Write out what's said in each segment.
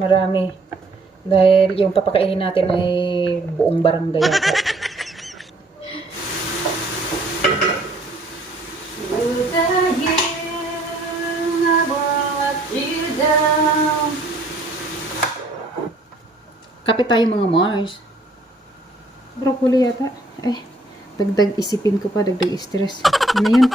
marami. Dahil yung papakainin natin ay buong barangay yata. Kape tayo mga Mars. Broccoli yata. Dagdag isipin ko pa, dagdag stress. Ano yun?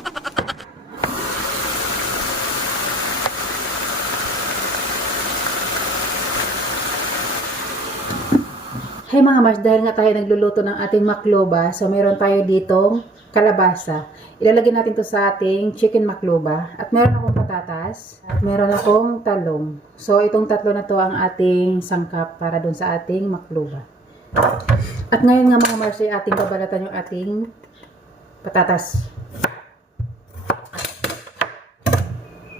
Hey mga Mars, dahil nga tayo nagluluto ng ating makloba, so meron tayo ditong kalabasa. Ilalagay natin to sa ating chicken makloba. At meron akong patatas, at meron akong talong. So itong tatlo na to ang ating sangkap para dun sa ating makloba. At ngayon nga mga Mars ay ating babalatan yung ating patatas.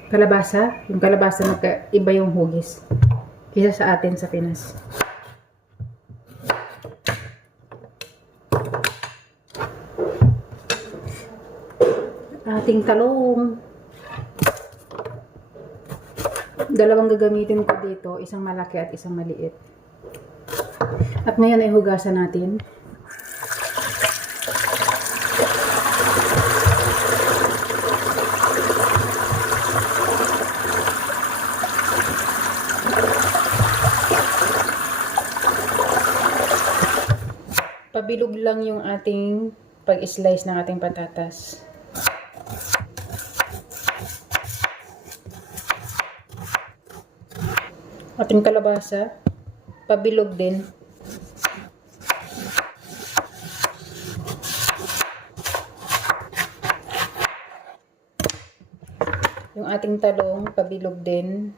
Kalabasa, yung kalabasa iba yung hugis. Kisa sa atin sa Pinas. Ating talong. Dalawang gagamitin ko dito, isang malaki at isang maliit. At ngayon ay hugasan natin. Pabilog lang yung ating pag-slice ng ating patatas. Ating kalabasa, pabilog din. Yung ating talong, pabilog din.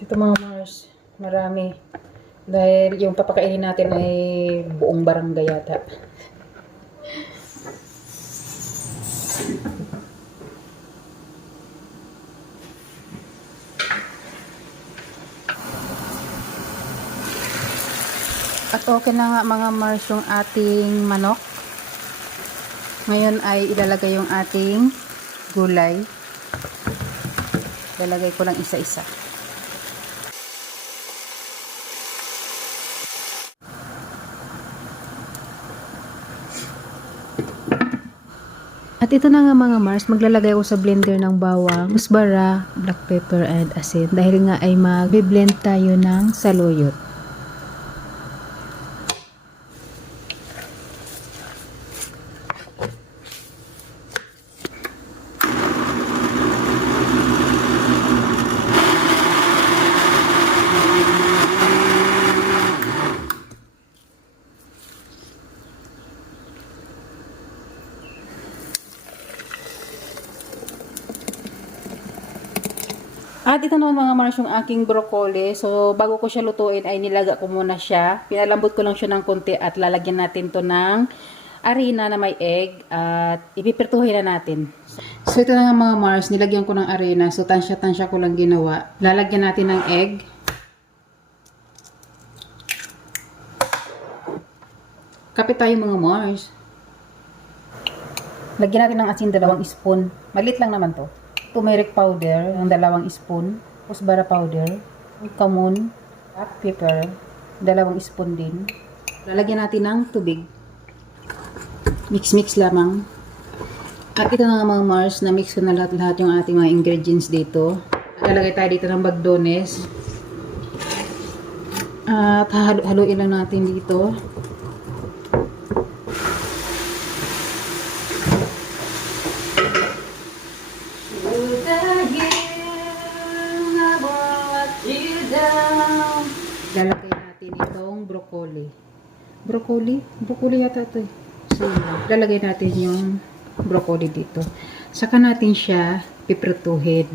Ito mga Mars, marami. Dahil yung papakainin natin ay buong barangay yata. At okay na nga mga Mars yung ating manok. Ngayon ay ilalagay yung ating gulay. Ilalagay ko lang isa-isa. At ito na nga mga Mars, maglalagay ako sa blender ng bawang, kusbara, black pepper, and asin. Dahil nga ay mag-blend tayo ng saluyot. At ito naman mga Mars yung aking broccoli. So, bago ko siya lutuin ay nilaga ko muna siya. Pinalambot ko lang siya ng konti at lalagyan natin to ng arena na may egg. At ipipirtuhin na natin. So, ito na nga mga Mars. Nilagyan ko ng arena. So, tansya-tansya ko lang ginawa. Lalagyan natin ng egg. Kape tayo mga Mars. Lagyan natin ng asin 2 spoon. Malit lang naman to. Turmeric powder, ng 2 spoon, kusbara powder, kamon, black pepper, 2 spoon din. Lalagyan natin ng tubig. Mix-mix lamang. At ito na nga mga Mars, na-mix ko na lahat-lahat yung ating mga ingredients dito. Lalagay tayo dito ng bagdones. At haluin lang natin dito. Lalagay natin itong broccoli. Broccoli yata ito eh. So, lalagay natin yung broccoli dito. Saka natin siya piprituhin.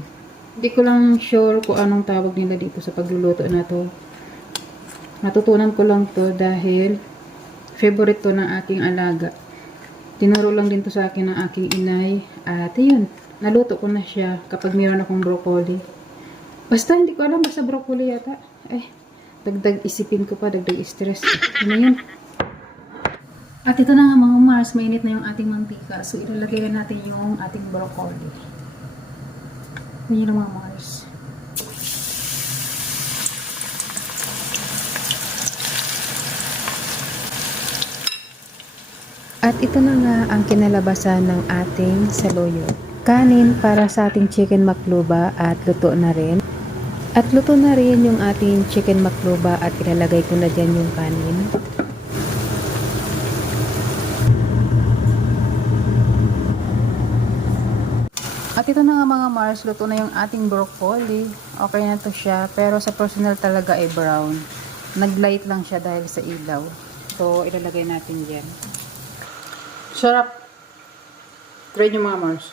Hindi ko lang sure kung anong tawag nila dito sa pagluluto na to. Natutunan ko lang to dahil favorite to ng aking alaga. Tinuro lang din to sa akin ng aking inay. At yun, naluto ko na siya kapag mayroon akong broccoli. Basta hindi ko alam, basta broccoli yata. Dagdag isipin ko pa, dagdag stress. Ano yun? At ito na nga mga Mars, mainit na yung ating mantika. So, ilalagay na natin yung ating broccoli. Yun yung mga Mars. At ito na nga ang kinalabasan ng ating saluyot. Kanin para sa ating chicken makluba at luto na rin. At luto na rin yung ating chicken makluba at ilalagay ko na dyan yung kanin. At ito na nga mga Mars, luto na yung ating broccoli. Okay na to siya, pero sa personal talaga ay brown. Naglight lang siya dahil sa ilaw. So, ilalagay natin dyan. Sarap. Try nyo mga Mars.